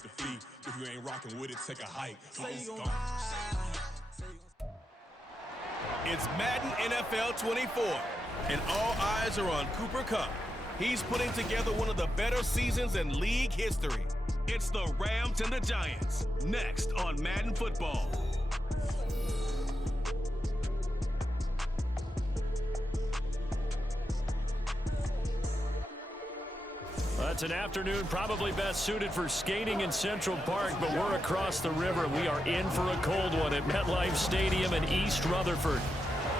the feet. If you ain't rocking with it, take a hike. It's Madden NFL 24, and all eyes are on Cooper Kupp. He's putting together one of the better seasons in league history. It's the Rams and the Giants, next on Madden Football. It's an afternoon probably best suited for skating in Central Park, but we're across the river. We are in for a cold one at MetLife Stadium in East Rutherford.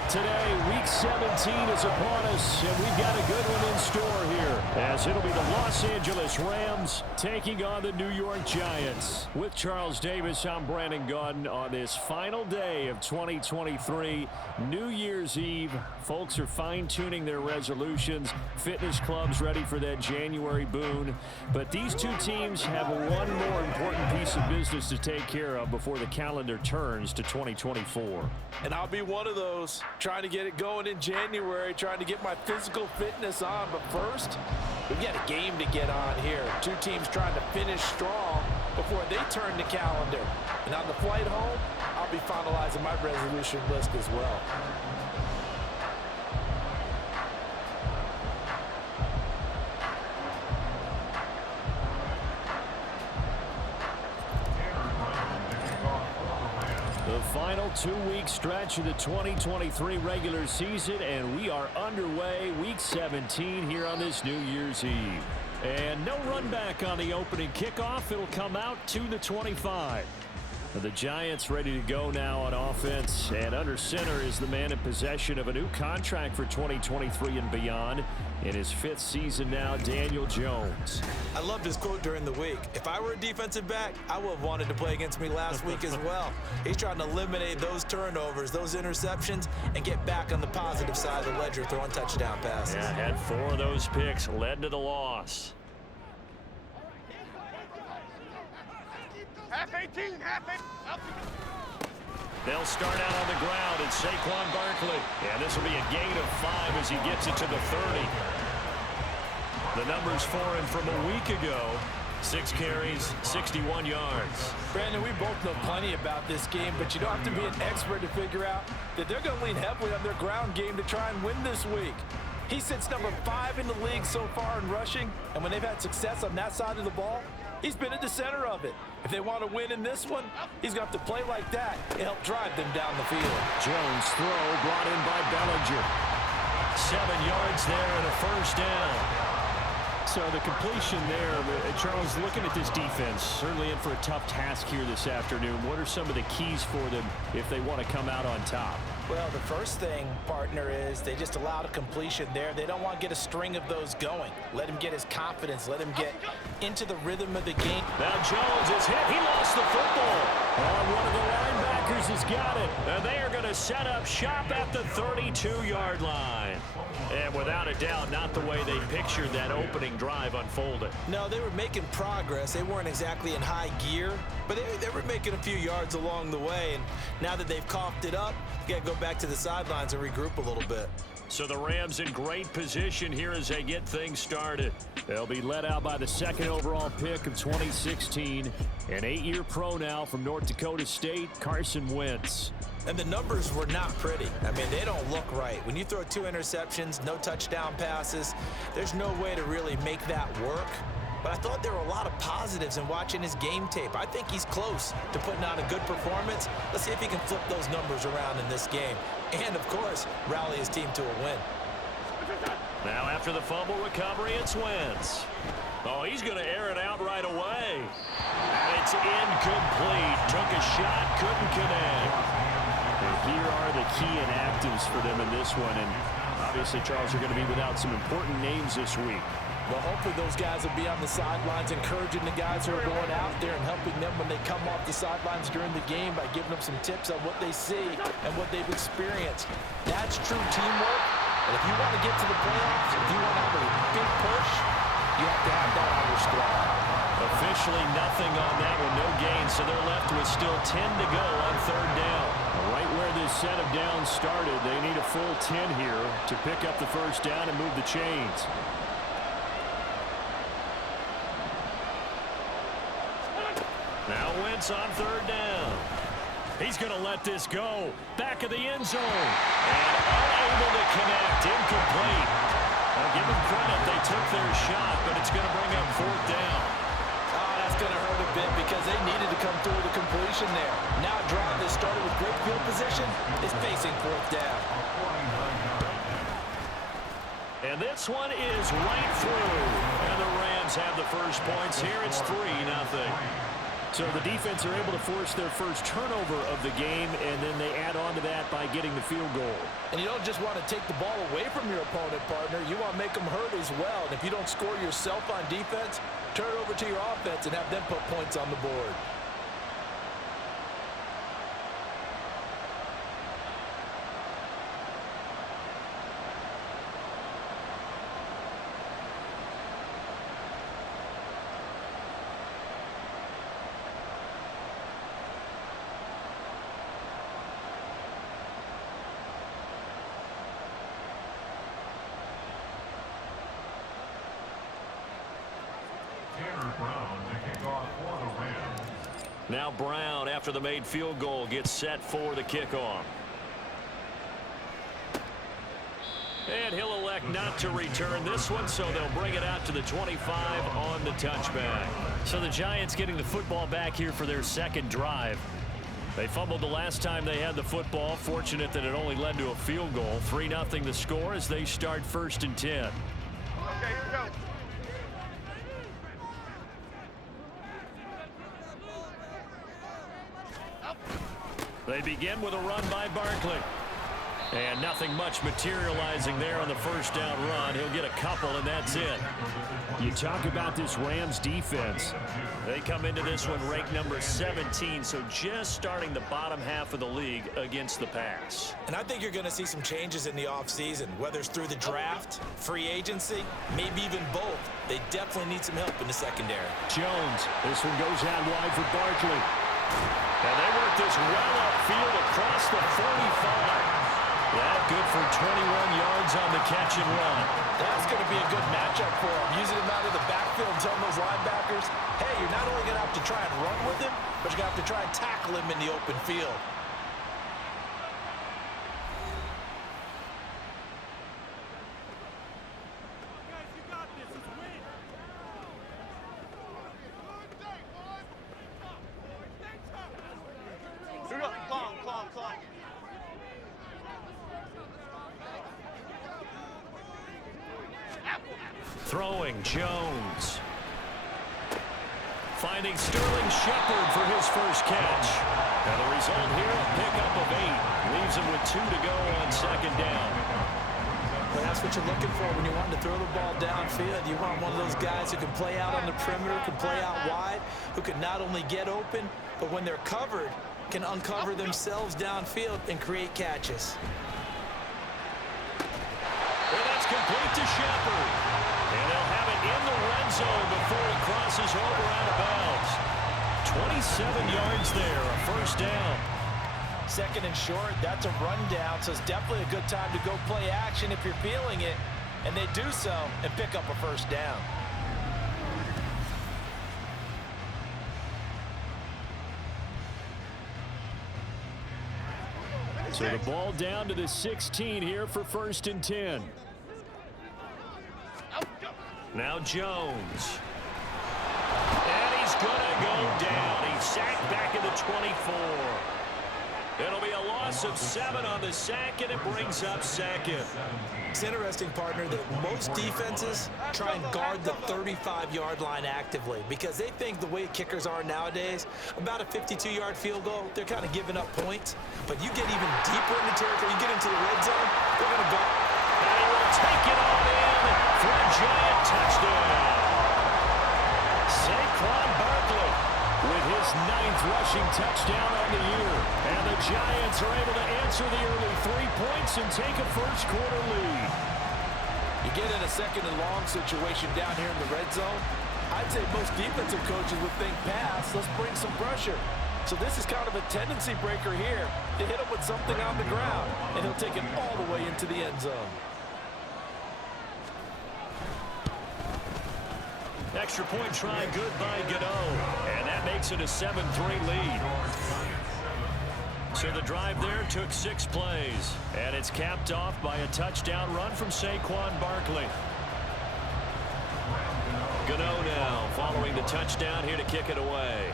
Today, Week 17 is upon us, and we've got a good one in store here, as it'll be the Los Angeles Rams taking on the New York Giants. With Charles Davis, I'm Brandon Gaudin on this final day of 2023, New Year's Eve. Folks are fine-tuning their resolutions. Fitness clubs ready for that January boon. But these two teams have one more important piece of business to take care of before the calendar turns to 2024. And I'll be one of those, trying to get it going in January, trying to get my physical fitness on. But first, we've got a game to get on here. Two teams trying to finish strong before they turn the calendar. And on the flight home, I'll be finalizing my resolution list as well. The final two-week stretch of the 2023 regular season, and we are underway Week 17 here on this New Year's Eve. And no run back on the opening kickoff. It'll come out to the 25. The Giants ready to go now on offense, and under center is the man in possession of a new contract for 2023 and beyond. In his fifth season now, Daniel Jones. I loved his quote during the week. If I were a defensive back, I would have wanted to play against me last week as well. He's trying to eliminate those turnovers, those interceptions, and get back on the positive side of the ledger throwing touchdown passes. Yeah, had 4 of those picks, led to the loss. Half 18, half 18. They'll start out on the ground, and Saquon Barkley. And this will be a gain of 5 as he gets it to the 30. The numbers for him from a week ago, 6 carries, 61 yards. Brandon, we both know plenty about this game, but you don't have to be an expert to figure out that they're going to lean heavily on their ground game to try and win this week. He sits number 5 in the league so far in rushing, and when they've had success on that side of the ball, he's been at the center of it. If they want to win in this one, he's going to have to play like that to help drive them down the field. Jones' throw brought in by Bellinger. 7 yards there and a first down. So the completion there, Charles, looking at this defense, certainly in for a tough task here this afternoon. What are some of the keys for them if they want to come out on top? Well, the first thing, partner, is they just allowed a completion there. They don't want to get a string of those going. Let him get his confidence. Let him get into the rhythm of the game. Now Jones is hit. He lost the football. One of the linebackers has got it. And they are going to set up shop at the 32-yard line. And without a doubt, not the way they pictured that opening drive unfolded. No, they were making progress. They weren't exactly in high gear, but they were making a few yards along the way. And now that they've coughed it up, you got to go back to the sidelines and regroup a little bit. So the Rams in great position here as they get things started. They'll be led out by the 2nd overall pick of 2016. An 8-year pro now from North Dakota State, Carson Wentz. And the numbers were not pretty. I mean, they don't look right. When you throw 2 interceptions, no touchdown passes, there's no way to really make that work. But I thought there were a lot of positives in watching his game tape. I think he's close to putting out a good performance. Let's see if he can flip those numbers around in this game. And, of course, rally his team to a win. Now after the fumble recovery, it's Wentz. Oh, he's going to air it out right away. And it's incomplete. Took a shot, couldn't connect. And here are the key inactives for them in this one. And obviously, Charles, you're going to be without some important names this week. Well, hopefully those guys will be on the sidelines encouraging the guys who are going out there and helping them when they come off the sidelines during the game by giving them some tips on what they see and what they've experienced. That's true teamwork. And if you want to get to the playoffs, if you want to have a big push, you have to have that on your squad. Officially nothing on that one, no gain, so they're left with still 10 to go on 3rd down. Right where this set of downs started, they need a full 10 here to pick up the first down and move the chains. Now Wentz on third down. He's going to let this go. Back of the end zone. And unable to connect. Incomplete. I'll give them credit. They took their shot, but it's going to bring up fourth down. Oh, that's going to hurt a bit because they needed to come through with a completion there. Now a drive that started with great field position is facing fourth down. And this one is right through. And the Rams have the first points here. It's 3-0. So the defense are able to force their first turnover of the game, and then they add on to that by getting the field goal. And you don't just want to take the ball away from your opponent, partner. You want to make them hurt as well. And if you don't score yourself on defense, turn it over to your offense and have them put points on the board. Now Brown, after the made field goal, gets set for the kickoff. And he'll elect not to return this one, so they'll bring it out to the 25 on the touchback. So the Giants getting the football back here for their second drive. They fumbled the last time they had the football. Fortunate that it only led to a field goal. 3-0 the score as they start 1st and 10. Okay, here we go. They begin with a run by Barkley. And nothing much materializing there on the first down run. He'll get a couple, and that's it. You talk about this Rams defense. They come into this one ranked number 17, so just starting the bottom half of the league against the pass. And I think you're going to see some changes in the offseason, whether it's through the draft, free agency, maybe even both. They definitely need some help in the secondary. Jones, this one goes out wide for Barkley. And they work this well upfield across the 45. That good for 21 yards on the catch and run. That's going to be a good matchup for him. Using him out of the backfield and telling those linebackers, hey, you're not only going to have to try and run with him, but you're going to have to try and tackle him in the open field. Throwing Jones. Finding Sterling Shepard for his first catch. And the result here, a pickup of 8. Leaves him with 2 to go on second down. Well, that's what you're looking for when you want to throw the ball downfield. You want one of those guys who can play out on the perimeter, can play out wide, who can not only get open, but when they're covered, can uncover themselves downfield and create catches. And that's complete to Shepard. And they'll have it in the red zone before he crosses over out of bounds. 27 yards there, a first down. Second and short, that's a rundown, so it's definitely a good time to go play action if you're feeling it. And they do so and pick up a first down. So the ball down to the 16 here for 1st and 10. Now Jones. And he's going to go down. He's sacked back at the 24. It'll be a loss of 7 on the sack, and it brings up second. It's interesting, partner, that most defenses try and guard the 35-yard line actively because they think the way kickers are nowadays, about a 52-yard field goal, they're kind of giving up points. But you get even deeper in the territory, you get into the red zone, they're going to go. And he will take it on in for a giant touchdown. Saquon Barkley with his 9th rushing touchdown on the year. And the Giants are able to answer the early 3 points and take a first-quarter lead. You get in a second and long situation down here in the red zone, I'd say most defensive coaches would think pass, let's bring some pressure. So this is kind of a tendency breaker here to hit him with something on the ground, and he'll take it all the way into the end zone. extra point try good by Gano. And that makes it a 7-3 lead. So the drive there took 6 plays. And it's capped off by a touchdown run from Saquon Barkley. Gano now following the touchdown here to kick it away.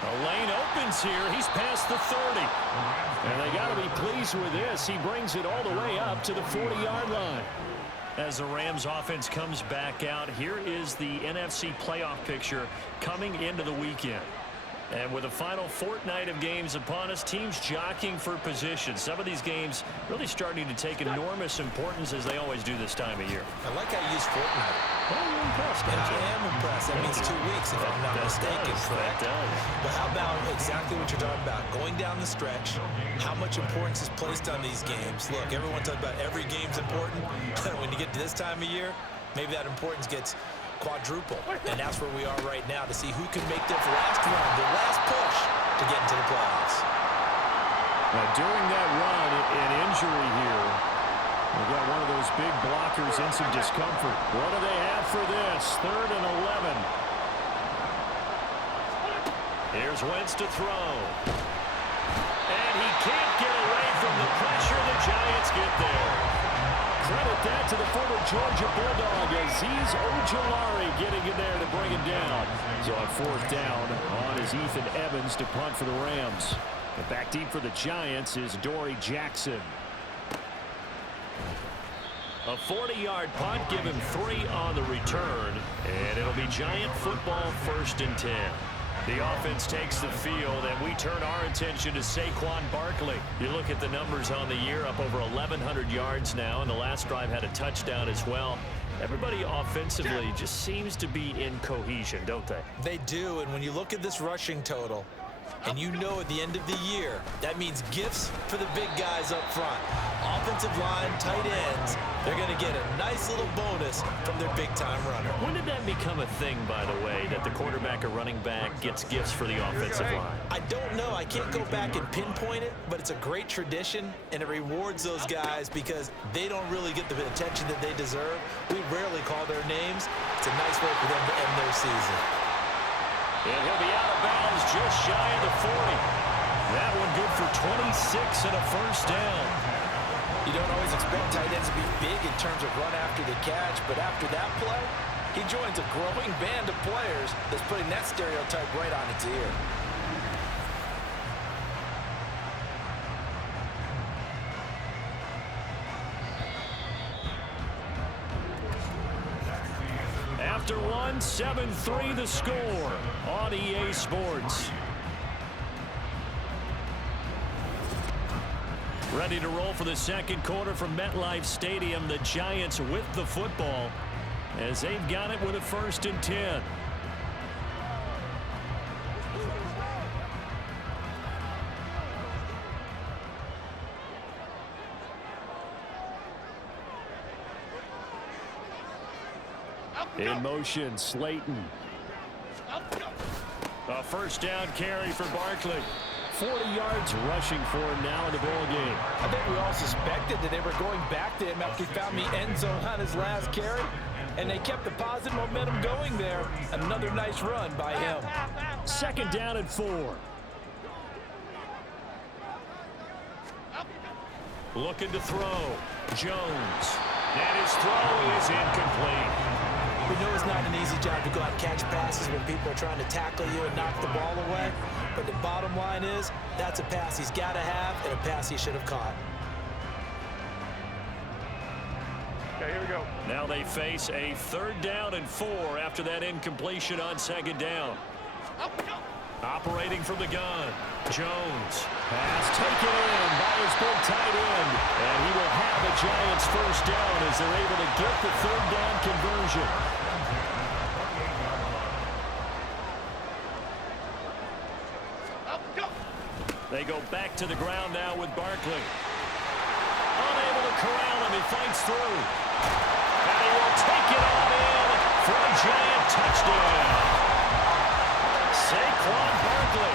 The lane opens here. He's past the 30. And they got to be pleased with this. He brings it all the way up to the 40-yard line. As the Rams offense comes back out, here is the NFC playoff picture coming into the weekend. And with the final fortnight of games upon us, teams jockeying for position. Some of these games really starting to take enormous importance as they always do this time of year. I like how you use fortnight. Well, you're impressed, I am impressed. That means 2 weeks, if I'm not mistaken, correct? That does. But how about exactly what you're talking about? Going down the stretch, how much importance is placed on these games? Look, everyone talks about every game's important. When you get to this time of year, maybe that importance gets quadruple. And that's where we are right now to see who can make their last run, their last push to get into the playoffs. Now, during that run, an injury here. We got one of those big blockers in some discomfort. What do they have for this? 3rd and 11. Here's Wentz to throw. And he can't get away from the pressure. The Giants get there. Credit that to the former Georgia Bulldog, Azeez Ojulari getting in there to bring it down. So on 4th down on is Ethan Evans to punt for the Rams. But back deep for the Giants is Dory Jackson. A 40-yard punt, give him 3 on the return, and it'll be Giant football 1st and 10. The offense takes the field, and we turn our attention to Saquon Barkley. You look at the numbers on the year, up over 1,100 yards now, and the last drive had a touchdown as well. Everybody offensively just seems to be in cohesion, don't they? They do, and when you look at this rushing total, and you know at the end of the year, that means gifts for the big guys up front. Offensive line, tight ends, they're going to get a nice little bonus from their big-time runner. When did that become a thing, by the way, that the quarterback or running back gets gifts for the offensive line? I don't know. I can't go back and pinpoint it, but it's a great tradition, and it rewards those guys because they don't really get the attention that they deserve. We rarely call their names. It's a nice way for them to end their season. And he'll be out of bounds just shy of the 40. That one good for 26 and a 1st down. You don't always expect tight ends to be big in terms of run after the catch, but after that play, he joins a growing band of players that's putting that stereotype right on its ear. After 7-3 the score on EA Sports. Ready to roll for the 2nd quarter from MetLife Stadium. The Giants with the football as they've got it with a 1st and 10. In motion, Slayton. A 1st down carry for Barkley. 40 yards rushing for him now in the ball game. I think we all suspected that they were going back to him after he found the end zone on his last carry, and they kept the positive momentum going there. Another nice run by him. 2nd down and 4. Looking to throw. Jones. And his throw is incomplete. We know it's not an easy job to go out and catch passes when people are trying to tackle you and knock the ball away. But the bottom line is, that's a pass he's got to have and a pass he should have caught. Okay, here we go. Now they face a 3rd down and 4 after that incompletion on 2nd down. Operating from the gun. Jones. Pass taken in by his big tight end. And he will have the Giants 1st down as they're able to get the 3rd down conversion. They go back to the ground now with Barkley. Unable to corral him. He fights through. And he will take it on in for a Giant touchdown. Saquon Barkley,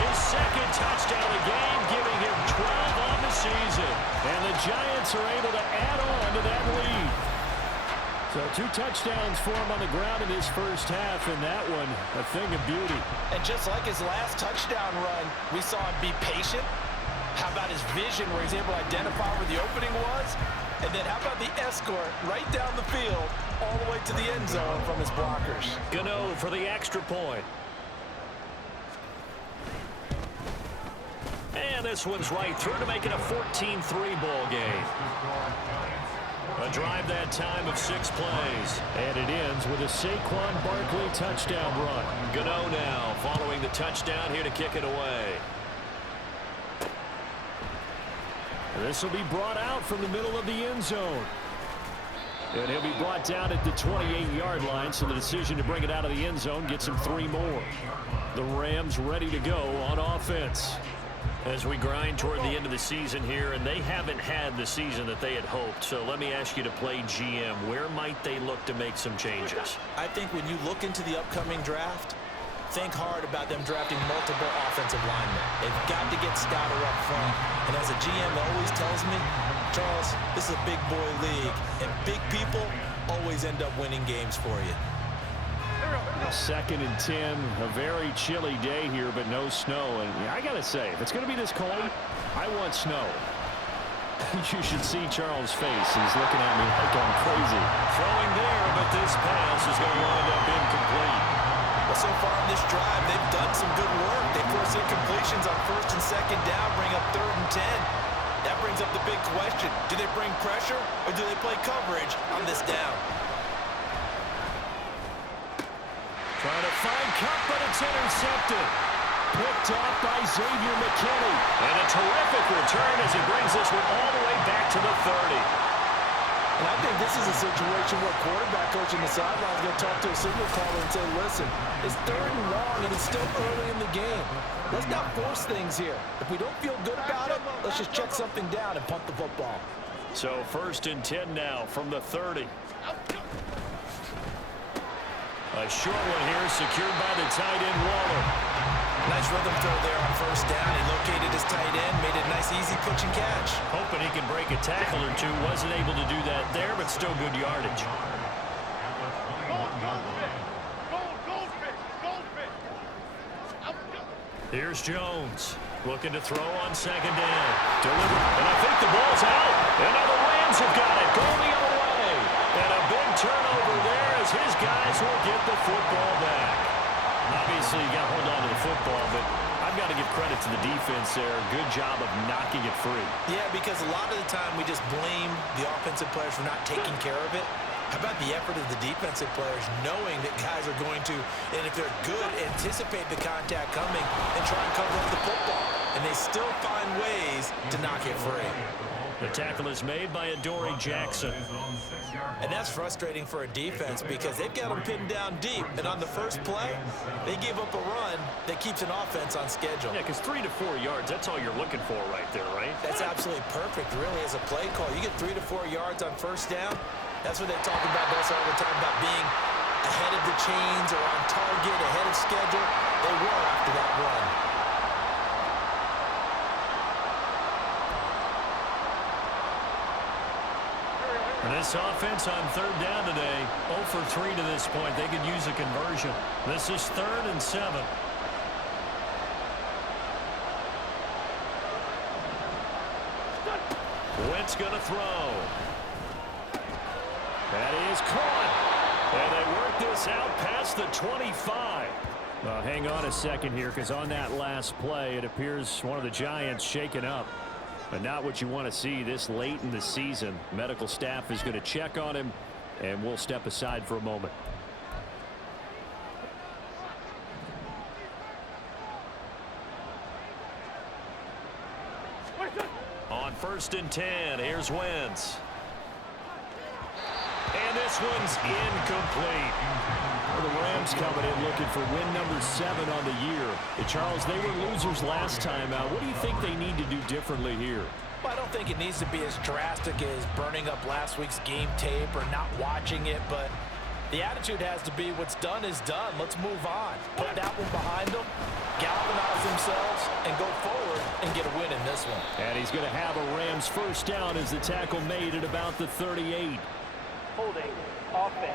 his 2nd touchdown of the game, giving him 12 on the season. And the Giants are able to add on to that lead. So 2 touchdowns for him on the ground in his first half, and that one a thing of beauty. And just like his last touchdown run, we saw him be patient. How about his vision where he's able to identify where the opening was? And then how about the escort right down the field all the way to the end zone from his blockers? Gano for the extra point. And this one's right through to make it a 14-3 ball game. A drive that time of 6 plays. And it ends with a Saquon Barkley touchdown run. Gano now following the touchdown here to kick it away. This will be brought out from the middle of the end zone. And he'll be brought down at the 28-yard line, so the decision to bring it out of the end zone gets him 3 more. The Rams ready to go on offense. As we grind toward the end of the season here, and they haven't had the season that they had hoped. So let me ask you to play GM. Where might they look to make some changes? I think when you look into the upcoming draft, think hard about them drafting multiple offensive linemen. They've got to get stouter up front. And as a GM always tells me, Charles, this is a big boy league, and big people always end up winning games for you. 2nd and 10, a very chilly day here, but no snow. And I got to say, if it's going to be this cold, I want snow. You should see Charles' face. He's looking at me like I'm crazy. Throwing there, but this pass is going to wind up incomplete. Well, so far in this drive, they've done some good work. They force incompletions on 1st and 2nd down, bring up 3rd and 10. That brings up the big question. Do they bring pressure or do they play coverage on this down? Trying to find Cup, but it's intercepted. Picked off by Xavier McKinney. And a terrific return as he brings this one all the way back to the 30. And I think this is a situation where quarterback coach in the sideline is going to talk to a signal caller and say, listen, it's 3rd and long and it's still early in the game. Let's not force things here. If we don't feel good about it, let's just check something down and punt the football. So 1st and 10 now from the 30. A short one here secured by the tight end Waller. Nice rhythm throw there on 1st down. He located his tight end, made a nice easy pitch and catch. Hoping he can break a tackle or two. Wasn't able to do that there, but still good yardage. Here's Jones. Looking to throw on 2nd down. Delivered. And I think the ball's out. And now the Rams have got it. Going the other way. And a big turnover there as his guys will get the football back. Obviously, you got to hold on to the football, but I've got to give credit to the defense there. Good job of knocking it free. Yeah, because a lot of the time we just blame the offensive players for not taking care of it. How about the effort of the defensive players knowing that guys are going to, and if they're good, anticipate the contact coming and try and cover up the football. And they still find ways to knock it free. The tackle is made by Adoree Jackson. And that's frustrating for a defense because they've got them pinned down deep. And on the first play, they give up a run that keeps an offense on schedule. Yeah, because 3 to 4 yards, that's all you're looking for right there, right? That's absolutely perfect, really, as a play call. You get 3 to 4 yards on 1st down. That's what they talk about us all the time, about being ahead of the chains or on target, ahead of schedule. They were after that run. And this offense on 3rd down today, 0 for 3 to this point. They could use a conversion. This is 3rd and 7. Wentz going to throw. That is caught. And they work this out past the 25. Hang on a second here, because on that last play, it appears one of the Giants shaken up. But not what you want to see this late in the season. Medical staff is going to check on him, and we'll step aside for a moment. On 1st and 10, here's Wentz. And this one's incomplete. Well, the Rams coming in looking for win number 7 on the year. Charles, they were losers last time out. What do you think they need to do differently here? Well, I don't think it needs to be as drastic as burning up last week's game tape or not watching it, but The attitude has to be what's done is done. Let's move on. Put that one behind them, galvanize themselves, and go forward and get a win in this one. And he's going to have a Rams first down as the tackle made at about the 38. Holding. Offense.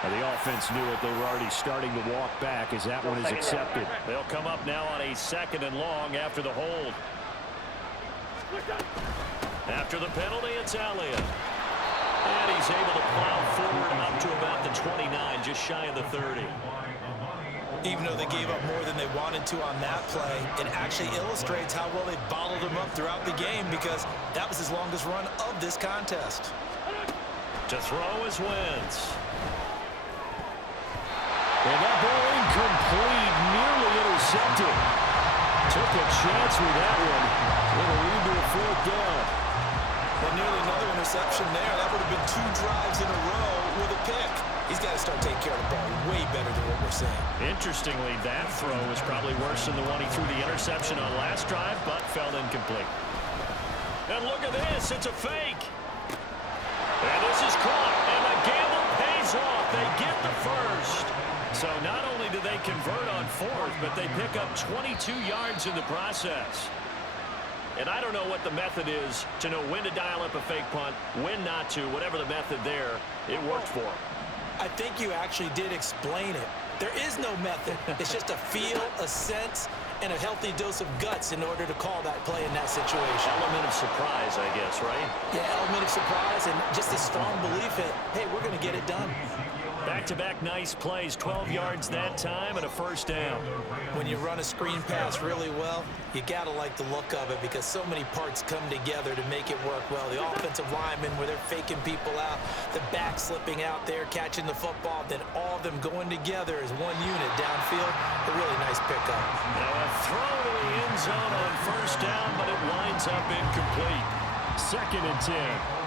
Now, the offense knew it. They were already starting to walk back as that one is accepted. They'll come up now on a 2nd and long after the hold. After the penalty, it's Elliott. And he's able to plow forward up to about the 29, just shy of the 30. Even though they gave up more than they wanted to on that play, it actually illustrates how well they bottled them up throughout the game because that was his longest run of this contest. To throw is Wentz. And that ball incomplete, nearly intercepted. Took a chance with that one. It'll lead to a 4th down. And nearly another interception there. That would have been 2 drives in a row with a pick. He's got to start taking care of the ball way better than what we're seeing. Interestingly, that throw was probably worse than the one he threw the interception on last drive, but fell incomplete. And look at this. It's a fake. And this is caught. And the gamble pays off. They get the first. So not only do they convert on 4th, but they pick up 22 yards in the process. And I don't know what the method is to know when to dial up a fake punt, when not to, whatever the method there, it worked for them. I think you actually did explain it. There is no method. It's just a feel, a sense, and a healthy dose of guts in order to call that play in that situation. Element of surprise, I guess, right? Yeah, element of surprise and just a strong belief that, hey, we're going to get it done. Back-to-back nice plays, 12 yards that time and a first down. When you run a screen pass really well, you got to like the look of it because so many parts come together to make it work well. The offensive linemen where they're faking people out, the back slipping out there, catching the football, then all of them going together as one unit downfield. A really nice pickup. Now a throw to the end zone on first down, but it winds up incomplete. 2nd and 10.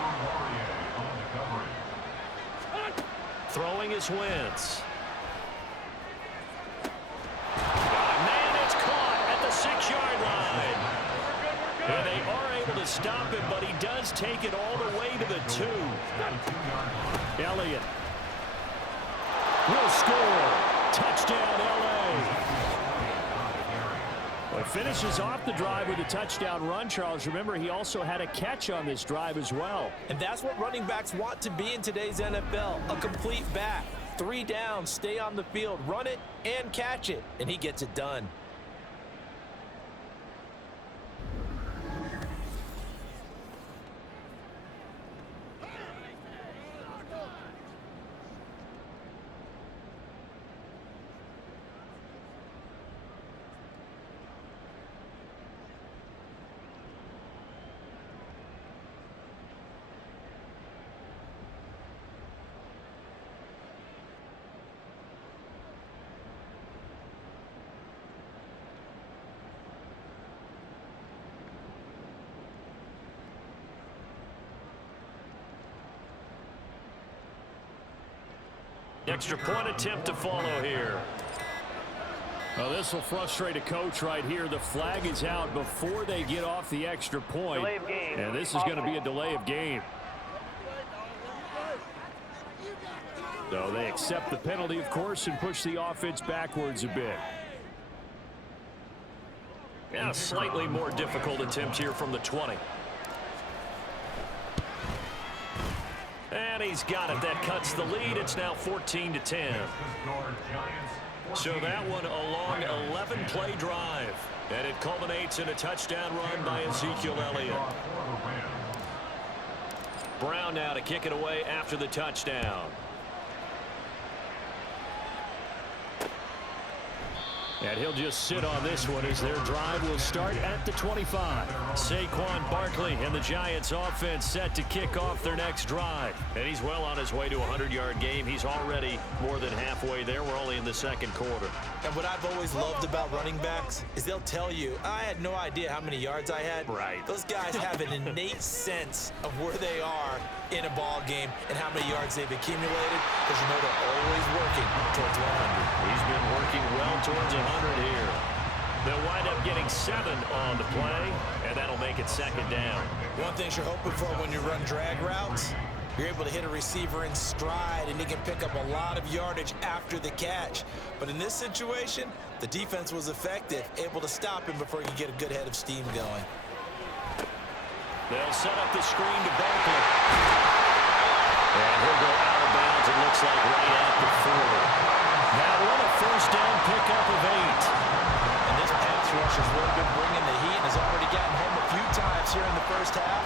Throwing is Wentz. Man, it's caught at the 6-yard line. And they are able to stop him, but he does take it all the way to the 2. Elliott will score. Touchdown, L.A. Well, he finishes off the drive with a touchdown run, Charles. Remember, he also had a catch on this drive as well. And that's what running backs want to be in today's NFL, a complete back. 3 downs, stay on the field, run it and catch it, and he gets it done. Extra point attempt to follow here. Well, this will frustrate a coach right here. The flag is out before they get off the extra point. Delay of game. And this is going to be a delay of game. So they accept the penalty, of course, and push the offense backwards a bit. Yeah, a slightly more difficult attempt here from the 20. And he's got it. That cuts the lead. It's now 14-10. So that one a long 11-play drive. And it culminates in a touchdown run by Ezekiel Elliott. Brown now to kick it away after the touchdown. And he'll just sit on this one as their drive will start at the 25. Saquon Barkley and the Giants offense set to kick off their next drive. And he's well on his way to a 100-yard game. He's already more than halfway there. We're only in the second quarter. And what I've always loved about running backs is they'll tell you, I had no idea how many yards I had. Right. Those guys have an innate sense of where they are in a ball game and how many yards they've accumulated because you know they're always working towards 100. He's been working well towards 100 here. They'll wind up getting 7 on the play, and And that'll make it second down. One thing you're hoping for when you run drag routes, you're able to hit a receiver in stride, and he can pick up a lot of yardage after the catch. But in this situation, the defense was effective, able to stop him before he could get a good head of steam going. They'll set up the screen to Barkley. And he'll go out of bounds, it looks like, right at the 40. Now what a first down pickup of 8. And this pass rush has really been bringing the heat and has already gotten home a few times here in the first half.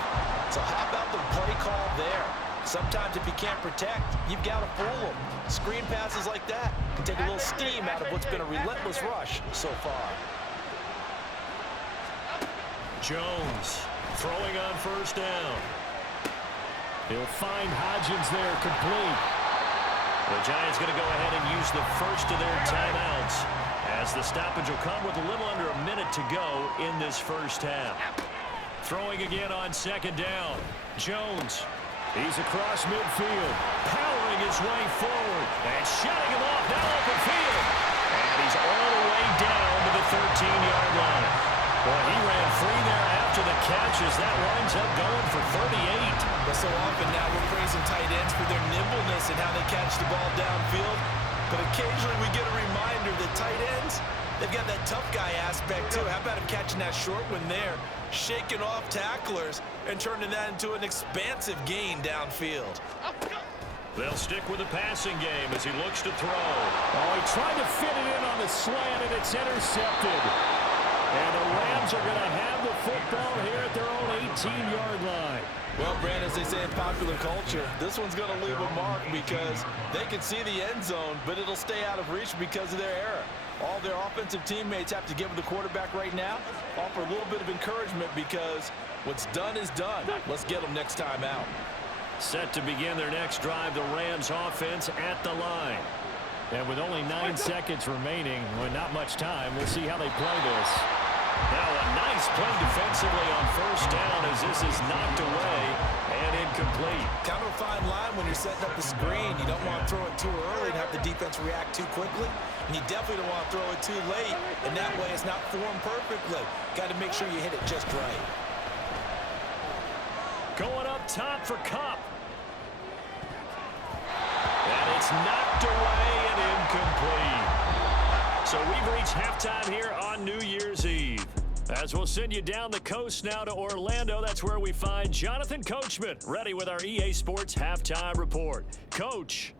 So how about the play call there? Sometimes if you can't protect, you've got to fool them. Screen passes like that can take a little steam out of what's been a relentless rush so far. Jones throwing on first down. He'll find Hodgins there, complete. The Giants going to go ahead and use the first of their timeouts, as the stoppage will come with a little under a minute to go in this first half. Throwing again on second down. Jones. He's across midfield, powering his way forward, and shutting him off now open field. And he's all the way down to the 13-yard line. Boy, he ran free there after the catch as that winds up going for 38. But so often now we're praising tight ends for their nimbleness and how they catch the ball downfield. But occasionally we get a reminder that tight ends, they've got that tough guy aspect too. How about him catching that short one there, shaking off tacklers, and turning that into an expansive gain downfield. They'll stick with the passing game as he looks to throw. Oh, he tried to fit it in on the slant, and it's intercepted. And the Rams are going to have the football here at their own 18-yard line. Well, Brand, as they say in popular culture, this one's going to leave a mark because they can see the end zone, but it'll stay out of reach because of their error. All their offensive teammates have to give the quarterback right now, offer a little bit of encouragement because what's done is done. Let's get them next time out. Set to begin their next drive, the Rams offense at the line. And with only 9 seconds remaining, well, not much time, we'll see how they play this. Now a nice play defensively on first down as this is knocked away and incomplete. Kind of a fine line when you're setting up the screen. You don't want to throw it too early and have the defense react too quickly. And you definitely don't want to throw it too late, and that way it's not formed perfectly. Got to make sure you hit it just right. Going up top for Kupp. And it's knocked away and incomplete. So we've reached halftime here on New Year's Eve. As we'll send you down the coast now to Orlando, that's where we find Jonathan Coachman ready with our EA Sports Halftime Report. Coach.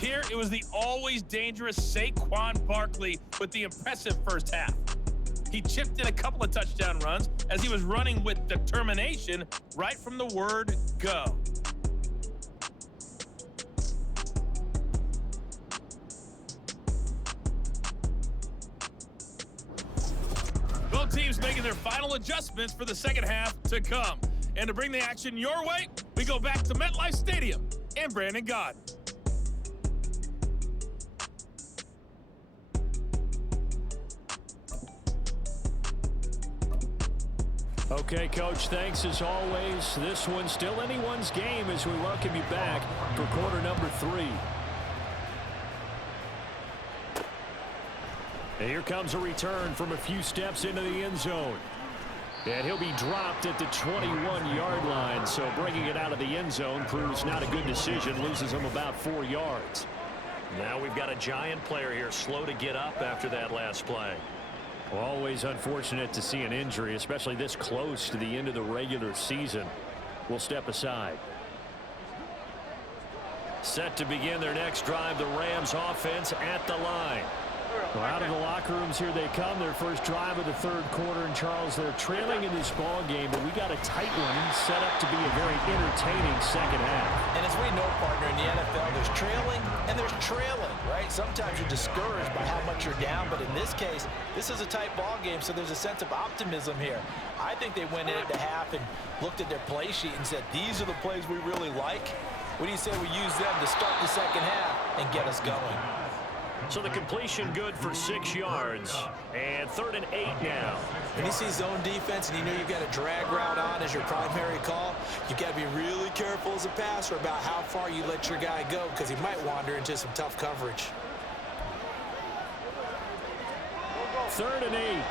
Here, it was the always dangerous Saquon Barkley with the impressive first half. He chipped in a couple of touchdown runs as he was running with determination right from the word go. Both teams making their final adjustments for the second half to come. And to bring the action your way, we go back to MetLife Stadium and Brandon Gaudin. Okay, Coach, thanks as always. This one's still anyone's game as we welcome you back for quarter number 3. And here comes a return from a few steps into the end zone. And he'll be dropped at the 21-yard line, so bringing it out of the end zone proves not a good decision, loses him about 4 yards. Now we've got a Giant player here slow to get up after that last play. Always unfortunate to see an injury, especially this close to the end of the regular season. We'll step aside. Set to begin their next drive, the Rams offense at the line. Well, out of the locker rooms here they come. Their first drive of the third quarter. And, Charles, they're trailing in this ball game, but we got a tight one set up to be a very entertaining second half. And as we know, partner, in the NFL, there's trailing and there's trailing, right? Sometimes you're discouraged by how much you're down, but in this case, this is a tight ball game, so there's a sense of optimism here. I think they went into half and looked at their play sheet and said, these are the plays we really like. What do you say we use them to start the second half and get us going? So the completion good for 6 yards. And 3rd and 8 now. When you see zone defense and you know you've got a drag route on as your primary call, you've got to be really careful as a passer about how far you let your guy go because he might wander into some tough coverage. 3rd and 8.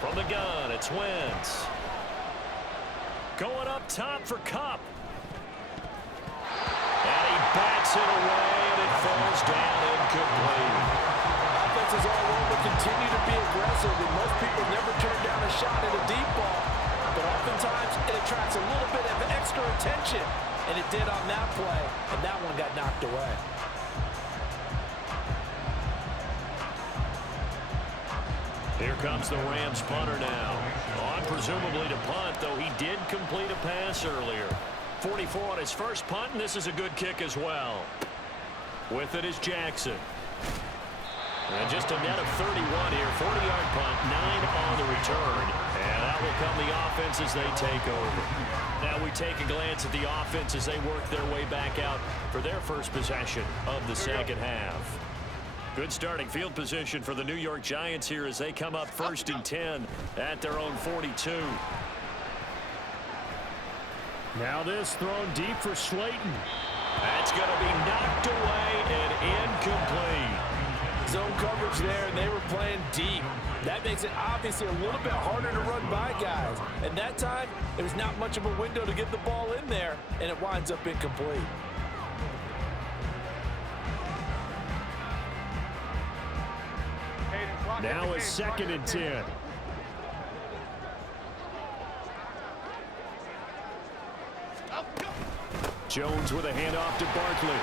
From the gun, it's Wentz. Going up top for Kupp. And he bats it away, and it falls down incomplete. Offenses all over continue to be aggressive, and most people never turn down a shot at a deep ball. But oftentimes, it attracts a little bit of extra attention, and it did on that play, and that one got knocked away. Here comes the Rams punter now. On presumably to punt, though he did complete a pass earlier. 44 on his first punt, and this is a good kick as well. With it is Jackson. And just a net of 31 here. 40-yard punt, 9 on the return. And out will come the offense as they take over. Now we take a glance at the offense as they work their way back out for their first possession of the second half. Good starting field position for the New York Giants here as they come up 1st and 10 at their own 42. Now this thrown deep for Slayton. That's going to be knocked away and incomplete. Zone coverage there, and they were playing deep. That makes it obviously a little bit harder to run by guys. And that time, there was not much of a window to get the ball in there, and it winds up incomplete. Now it's 2nd and 10. Jones with a handoff to Barkley.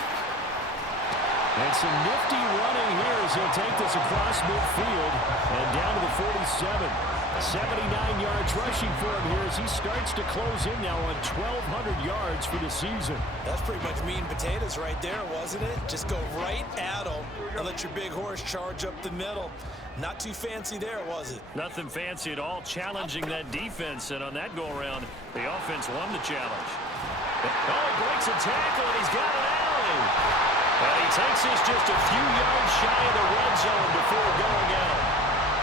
And some nifty running here as he'll take this across midfield and down to the 47. 79 yards rushing for him here as he starts to close in now on 1,200 yards for the season. That's pretty much meat and potatoes right there, wasn't it? Just go right at him and let your big horse charge up the middle. Not too fancy there, was it? Nothing fancy at all, challenging that defense, and on that go-around, the offense won the challenge. Oh, he breaks a tackle, and he's got an alley. And he takes this just a few yards shy of the red zone before going out.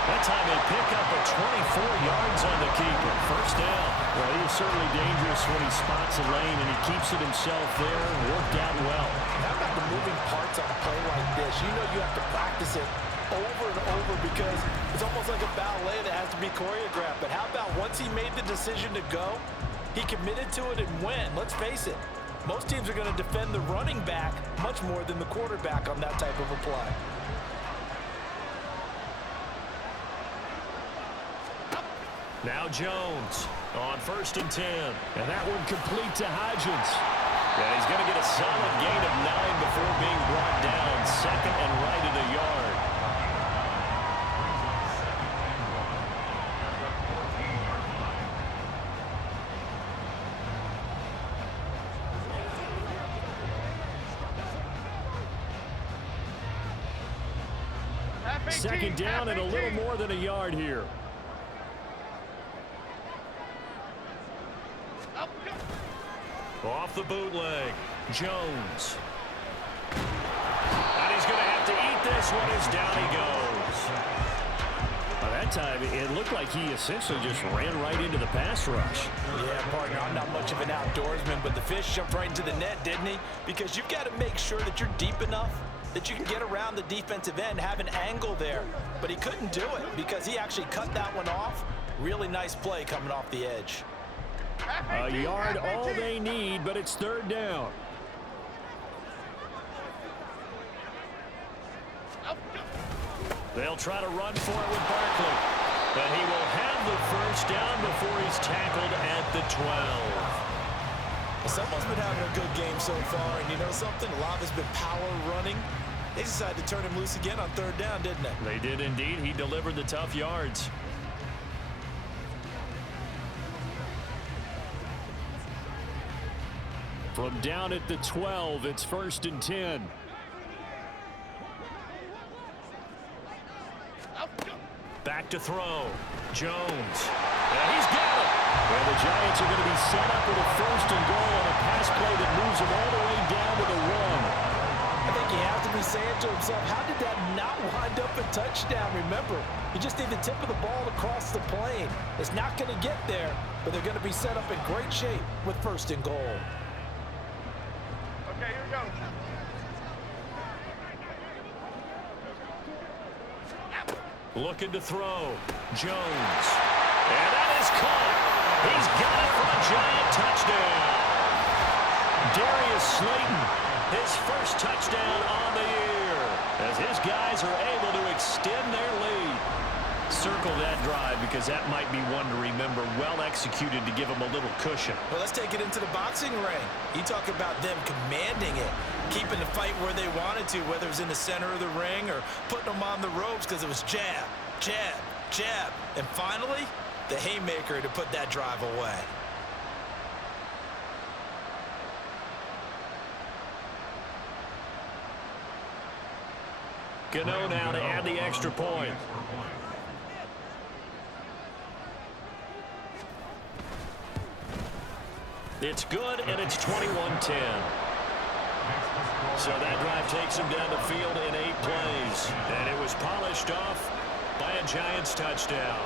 That time they pick up a 24 yards on the keeper. First down. Well, he is certainly dangerous when he spots a lane, and he keeps it himself there. Worked out well. How about the moving parts on a play like this? You know you have to practice it over and over because it's almost like a ballet that has to be choreographed. But how about once he made the decision to go, he committed to it and went. Let's face it, most teams are going to defend the running back much more than the quarterback on that type of a play. Now Jones on 1st and 10. And that one complete to Hodgins. And he's going to get a solid gain of 9 before being brought down. 2nd and right at a yard. Second down and a little more than a yard here. Off the bootleg, Jones. And he's going to have to eat this one as down he goes. By that time, it looked like he essentially just ran right into the pass rush. Yeah, partner, I'm not much of an outdoorsman, but the fish jumped right into the net, didn't he? Because you've got to make sure that you're deep enough that you can get around the defensive end, have an angle there. But he couldn't do it because he actually cut that one off. Really nice play coming off the edge. A yard all they need, but it's 3rd down. They'll try to run for it with Barkley. But he will have the first down before he's tackled at the 12. Someone's been having a good game so far, and you know something? A lot has been power running. They decided to turn him loose again on third down, didn't they? They did indeed. He delivered the tough yards. From down at the 12, it's 1st and 10. Back to throw. Jones. And he's got it. And the Giants are going to be set up with a 1st and goal on a pass play that moves them all the way down to the 1. I think he has to be saying to himself, how did that not wind up a touchdown? Remember, you just need the tip of the ball to cross the plane. It's not going to get there, but they're going to be set up in great shape with 1st and goal. Okay, here we go. Looking to throw. Jones. And that is caught. He's got it for a Giant touchdown. Darius Slayton, his first touchdown on the year, as his guys are able to extend their lead. Circle that drive because that might be one to remember. Well executed to give them a little cushion. Well, let's take it into the boxing ring. You talk about them commanding it, keeping the fight where they wanted to, whether it was in the center of the ring or putting them on the ropes because it was jab, jab, jab. And finally, the haymaker to put that drive away. Gano now to add the extra point. It's good, and it's 21-10. So that drive takes him down the field in 8 plays. And it was polished off by a Giants touchdown.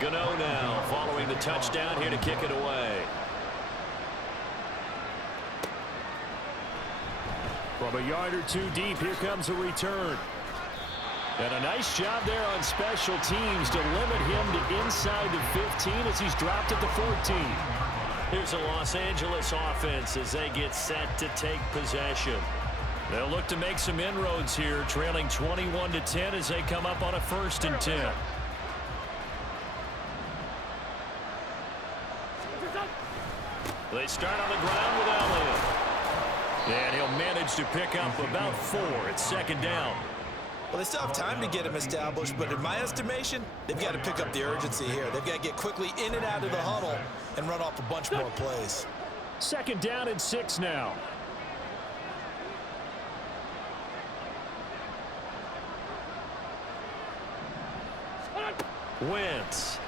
Gano now following the touchdown here to kick it away. From a yard or two deep, here comes a return. And a nice job there on special teams to limit him to inside the 15 as he's dropped at the 14. Here's the Los Angeles offense as they get set to take possession. They'll look to make some inroads here, trailing 21-10 as they come up on a 1st and 10. They start on the ground with Elliott. And he'll manage to pick up about 4 at 2nd down. Well, they still have time to get him established, but in my estimation, they've got to pick up the urgency here. They've got to get quickly in and out of the huddle and run off a bunch more plays. 2nd down and 6 now. Wentz.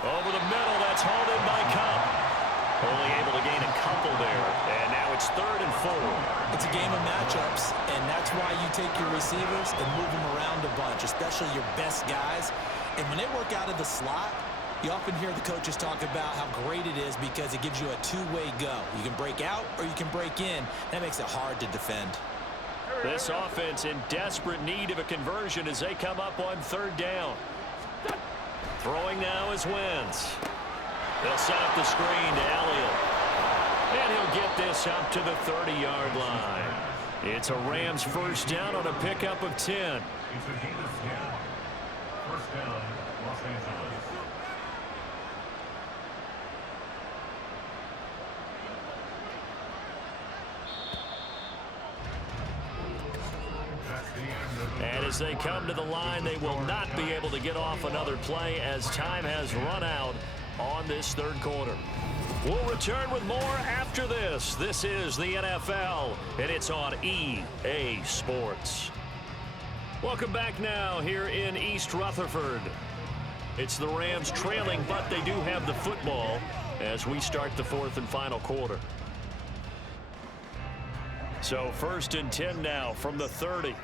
Over the middle, that's hauled in by Cup. Only able to gain a couple there, and now it's 3rd and 4. It's a game of matchups, and that's why you take your receivers and move them around a bunch, especially your best guys. And when they work out of the slot, you often hear the coaches talk about how great it is because it gives you a two-way go. You can break out or you can break in. That makes it hard to defend. This offense in desperate need of a conversion as they come up on 3rd down. Throwing now is Wentz. They'll set up the screen to Elliott. And he'll get this up to the 30-yard line. It's a Rams 1st down on a pickup of 10. And as they come to the line, they will not be able to get off another play as time has run out on this 3rd quarter. We'll return with more after this. This is the NFL, and it's on EA Sports. Welcome back now here in East Rutherford. It's the Rams trailing, but they do have the football as we start the 4th and final quarter. So 1st and 10 now from the 30.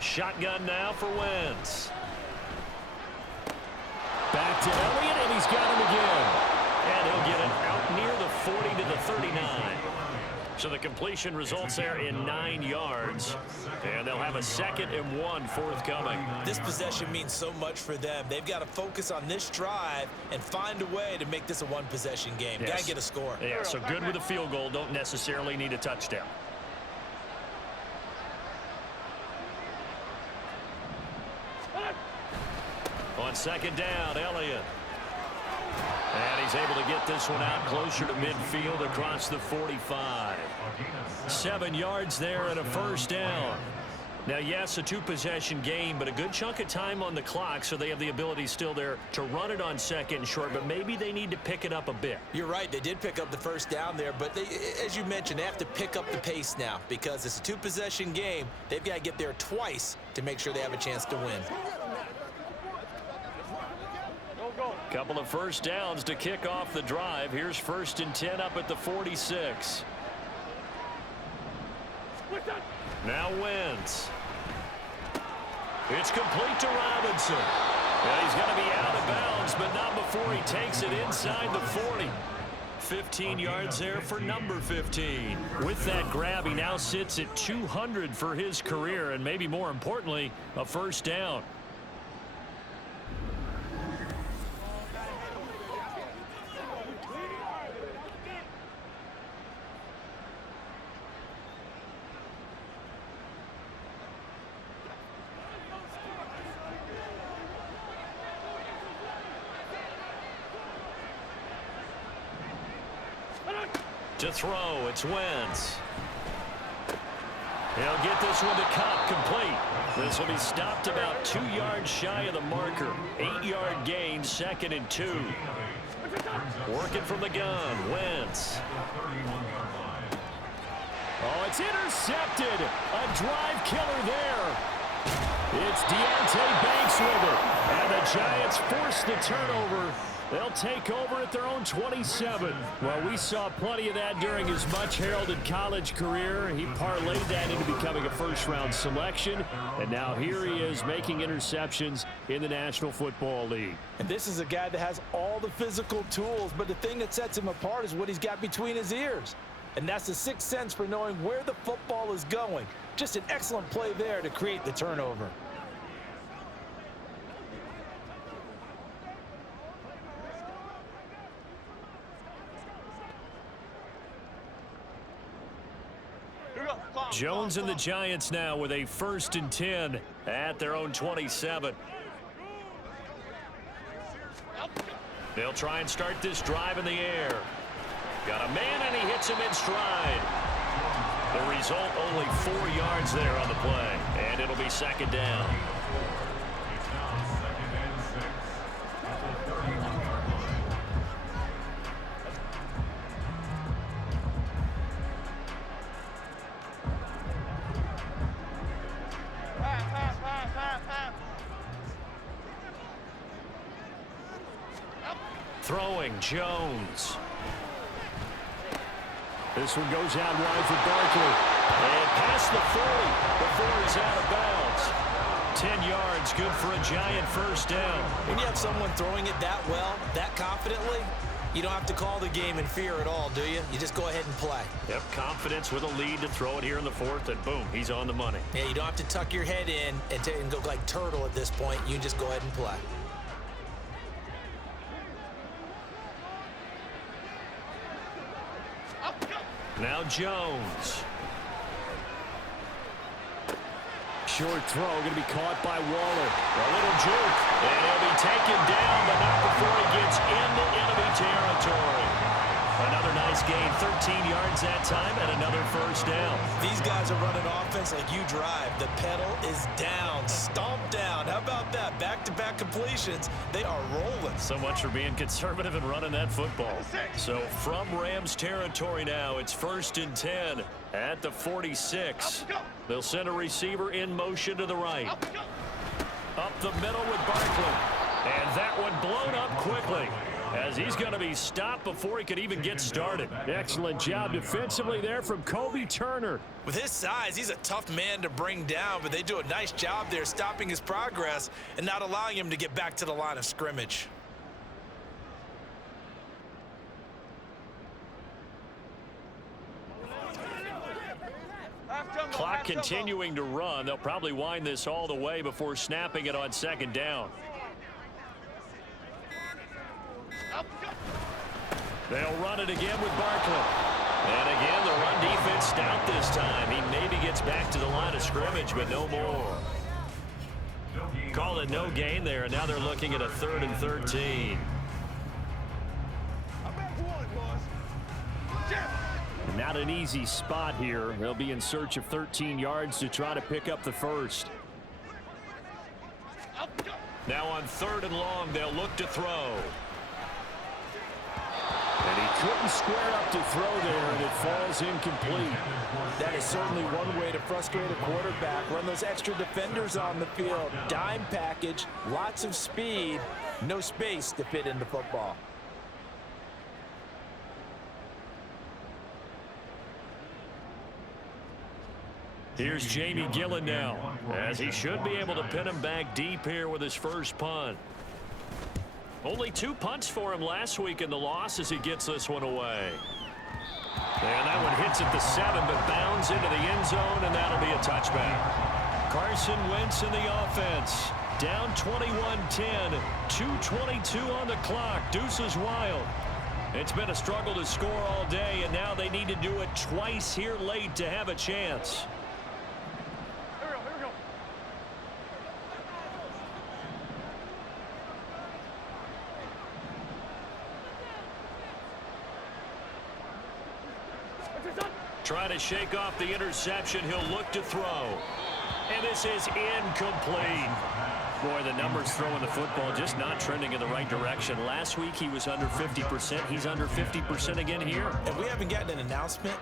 Shotgun now for Wentz. Back to Elliott, and he's got him again. And he'll get it out near the 40 to the 39. So the completion results there in 9 yards. And they'll have a 2nd and 1 forthcoming. This possession means so much for them. They've got to focus on this drive and find a way to make this a one-possession game. Yes. Got to get a score. Yeah, so good with a field goal. Don't necessarily need a touchdown. on second down. Elliott. And he's able to get this one out closer to midfield across the 45. 7 yards there and a first down. Now, yes, a two-possession game, but a good chunk of time on the clock, so they have the ability still there to run it on second and short, but maybe they need to pick it up a bit. You're right. They did pick up the first down there, but as you mentioned, they have to pick up the pace now because it's a two-possession game. They've got to get there twice to make sure they have a chance to win. Couple of first downs to kick off the drive. Here's 1st and 10 up at the 46. Now Wentz. It's complete to Robinson. And he's going to be out of bounds, but not before he takes it inside the 40. 15 yards there for number 15. With that grab, he now sits at 200 for his career, and maybe more importantly, a first down. To throw, it's Wentz. He'll get this one to Cup, complete. This will be stopped about 2 yards shy of the marker. 8-yard gain, 2nd and 2. Working from the gun, Wentz. Oh, it's intercepted. A drive killer there. It's Deontay Banks with it. And the Giants force the turnover. They'll take over at their own 27. Well, we saw plenty of that during his much-heralded college career. He parlayed that into becoming a first-round selection. And now here he is making interceptions in the National Football League. And this is a guy that has all the physical tools, but the thing that sets him apart is what he's got between his ears. And that's the sixth sense for knowing where the football is going. Just an excellent play there to create the turnover. Jones and the Giants now with a 1st and 10 at their own 27. They'll try and start this drive in the air. Got a man, and he hits him in stride. The result, only 4 yards there on the play, and it'll be 2nd down. Throwing, Jones. This one goes out wide for Barkley. And past the 40 before he's out of bounds. 10 yards, good for a Giant first down. When you have someone throwing it that well, that confidently, you don't have to call the game in fear at all, do you? You just go ahead and play. Yep, confidence with a lead to throw it here in the 4th, and boom, he's on the money. Yeah, you don't have to tuck your head in and go like turtle at this point. You can just go ahead and play. Now Jones. Short throw, going to be caught by Waller. A little juke, and he'll be taken down, but not before he gets into enemy territory. Another nice gain, 13 yards that time, and another first down. These guys are running offense like you drive. The pedal is down, stomped down. How about that? Back-to-back completions. They are rolling. So much for being conservative and running that football. So from Rams territory now, it's 1st and 10 at the 46. They'll send a receiver in motion to the right. Up the middle with Barkley. And that one blown up quickly, as he's going to be stopped before he could even get started. Excellent job defensively there from Kobe Turner. With his size, he's a tough man to bring down, but they do a nice job there stopping his progress and not allowing him to get back to the line of scrimmage. Clock continuing to run. They'll probably wind this all the way before snapping it on 2nd down. They'll run it again with Barkley. And again, the run defense stout this time. He maybe gets back to the line of scrimmage, but no more. Call it no gain there, and now they're looking at a 3rd and 13. Not an easy spot here. They'll be in search of 13 yards to try to pick up the first. Now on 3rd and long, they'll look to throw. And he couldn't square up to throw there, and it falls incomplete. That is certainly one way to frustrate a quarterback. Run those extra defenders on the field. Dime package, lots of speed, no space to fit into football. Here's Jamie Gillen now, as he should be able to pin him back deep here with his first punt. Only 2 punts for him last week in the loss as he gets this one away. And that one hits at the 7, but bounds into the end zone, and that'll be a touchback. Carson Wentz in the offense. Down 21-10, 2:22 on the clock. Deuces wild. It's been a struggle to score all day, and now they need to do it twice here late to have a chance. Trying to shake off the interception. He'll look to throw. And this is incomplete. Boy, the numbers throwing the football just not trending in the right direction. Last week he was under 50%. He's under 50% again here. And we haven't gotten an announcement,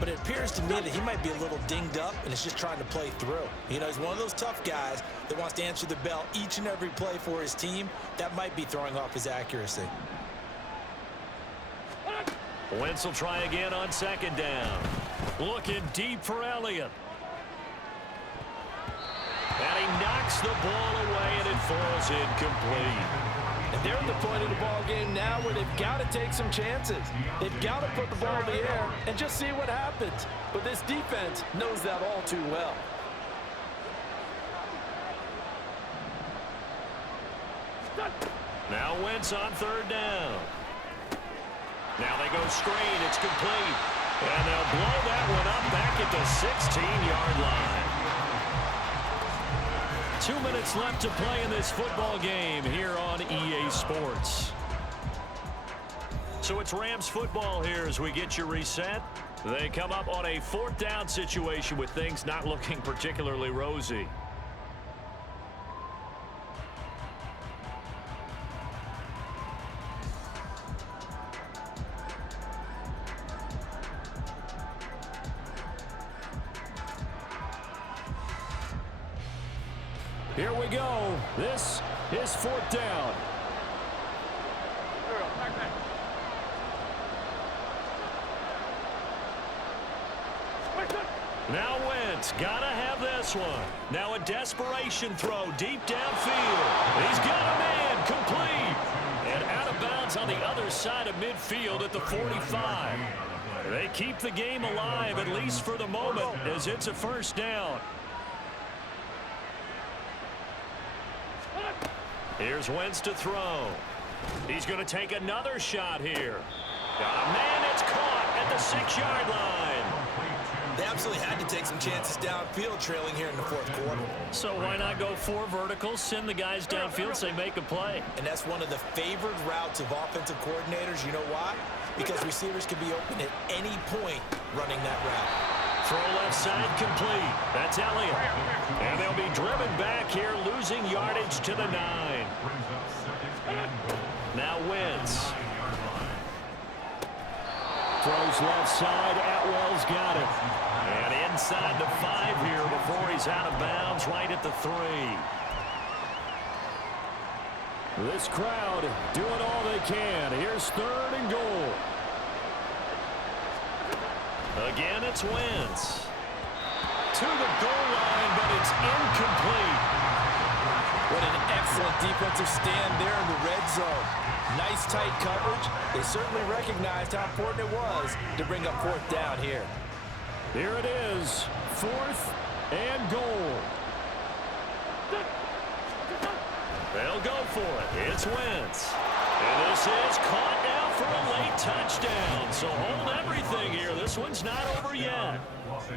but it appears to me that he might be a little dinged up and is just trying to play through. You know, he's one of those tough guys that wants to answer the bell each and every play for his team. That might be throwing off his accuracy. Wentz will try again on 2nd down. Looking deep for Elliott. And he knocks the ball away, and it falls incomplete. And they're at the point of the ball game now where they've got to take some chances. They've got to put the ball in the air and just see what happens. But this defense knows that all too well. Now Wentz on 3rd down. Now they go screen. It's complete. And they'll blow that one up back at the 16-yard line. 2 minutes left to play in this football game here on EA Sports. So it's Rams football here as we get you reset. They come up on a 4th down situation with things not looking particularly rosy. Here we go. This is 4th down. Now Wentz, gotta have this one. Now a desperation throw deep downfield. He's got a man, complete. And out of bounds on the other side of midfield at the 45. They keep the game alive, at least for the moment, as it's a 1st down. Here's Wentz to throw. He's going to take another shot here. Got a man, it's caught at the 6-yard line. They absolutely had to take some chances downfield trailing here in the 4th quarter. So why not go 4 verticals, send the guys downfield, say make a play. And that's one of the favored routes of offensive coordinators. You know why? Because receivers can be open at any point running that route. Throw left side complete. That's Elliott. And they'll be driven back here, losing yardage to the 9. Now Wentz. Throws left side. Atwell's got it. And inside the 5 here before he's out of bounds, right at the 3. This crowd doing all they can. Here's 3rd and goal. Again, it's Wentz. To the goal line, but it's incomplete. What an excellent defensive stand there in the red zone. Nice tight coverage. They certainly recognized how important it was to bring up 4th down here. Here it is, 4th and goal. They'll go for it. It's Wentz. And this is caught for a late touchdown. So hold everything here. This one's not over yet.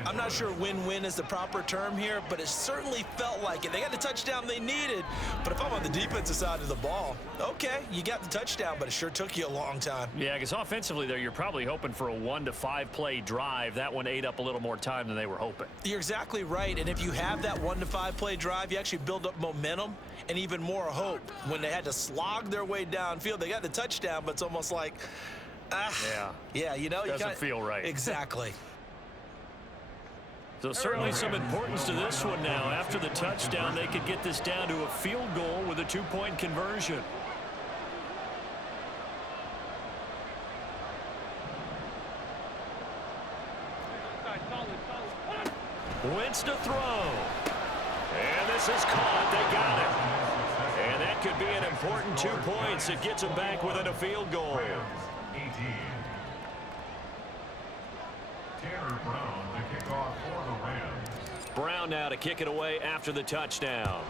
I'm not sure win-win is the proper term here, but it certainly felt like it. They got the touchdown they needed, but if I'm on the defensive side of the ball, okay, you got the touchdown, but it sure took you a long time. Yeah, because offensively there, you're probably hoping for a 1 to 5 play drive. That one ate up a little more time than they were hoping. You're exactly right, and if you have that 1 to 5 play drive, you actually build up momentum and even more hope. When they had to slog their way downfield, they got the touchdown, but it's almost like, yeah, you know, doesn't feel right. Exactly. So certainly some importance to this one now. After the touchdown, they could get this down to a field goal with a 2-point conversion. Wentz to throw. And this is caught. They got it. And that could be an important 2 points. It gets them back within a field goal. Brown now to kick it away after the touchdown.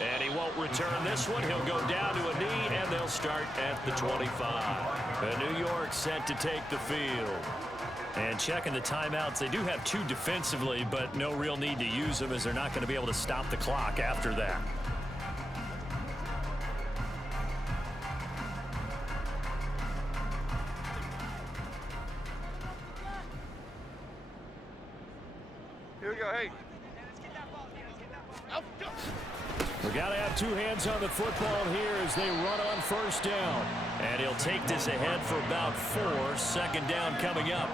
And he won't return this one. He'll go down to a knee, and they'll start at the 25. And New York set to take the field. And checking the timeouts, they do have 2 defensively, but no real need to use them as they're not going to be able to stop the clock after that. Here we go, hey. We got to have 2 hands on the football here as they run on first down. And he'll take this ahead for about 4. Second down coming up.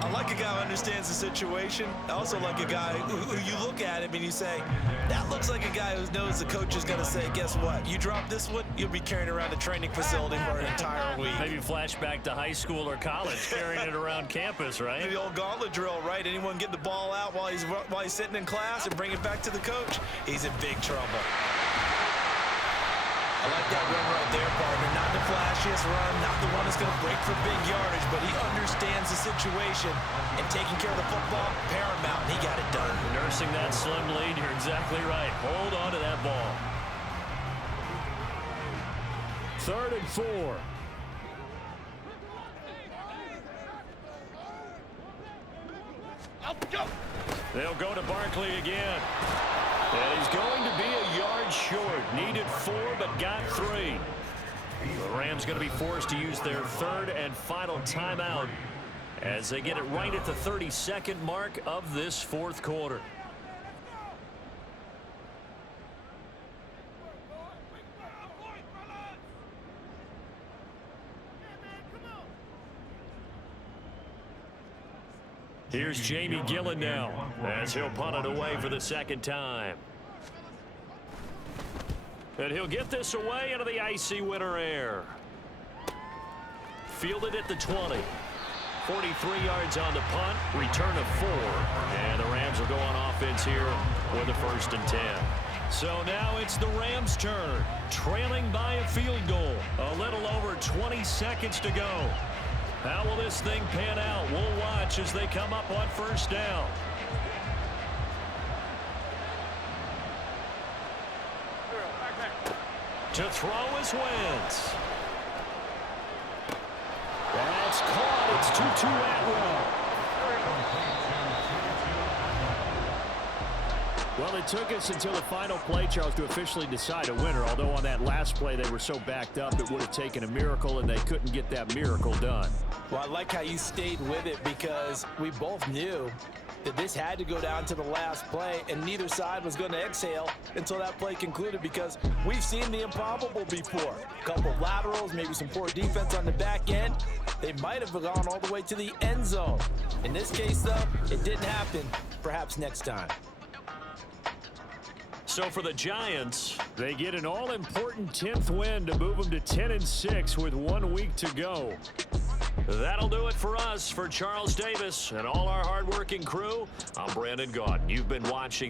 I like a guy who understands the situation. I also like a guy who you look at him and you say, that looks like a guy who knows the coach is going to say, guess what? You drop this one, you'll be carrying around a training facility for an entire week. Maybe flashback to high school or college, carrying it around campus, right? The old gauntlet drill, right? Anyone get the ball out while he's sitting in class and bring it back to the coach? He's in big trouble. I like that run right there, partner. Not the flashiest run, not the one that's going to break for big yardage, but he understands the situation, and taking care of the football, paramount, and he got it done. Nursing that slim lead, you're exactly right. Hold on to that ball. 3rd and 4. They'll go to Barkley again. And he's going to be a yard short. Needed 4, but got 3. The Rams going to be forced to use their 3rd and final timeout as they get it right at the 32nd mark of this 4th quarter. Here's Jamie Gillen now as he'll punt it away for the 2nd time. And he'll get this away into the icy winter air. Fielded at the 20. 43 yards on the punt. Return of 4. And the Rams will go on offense here with the 1st and 10. So now it's the Rams' turn. Trailing by a field goal. A little over 20 seconds to go. How will this thing pan out? We'll watch as they come up on first down. To throw is Wentz. That's caught. It's 2-2 Atwell. Well, it took us until the final play, Charles, to officially decide a winner. Although on that last play they were so backed up it would have taken a miracle, and they couldn't get that miracle done. Well, I like how you stayed with it because we both knew that this had to go down to the last play, and neither side was going to exhale until that play concluded because we've seen the improbable before. A couple of laterals, maybe some poor defense on the back end. They might have gone all the way to the end zone. In this case, though, it didn't happen. Perhaps next time. So for the Giants, they get an all-important 10th win to move them to 10-6 with 1 week to go. That'll do it for us. For Charles Davis and all our hard-working crew, I'm Brandon Gaudin. You've been watching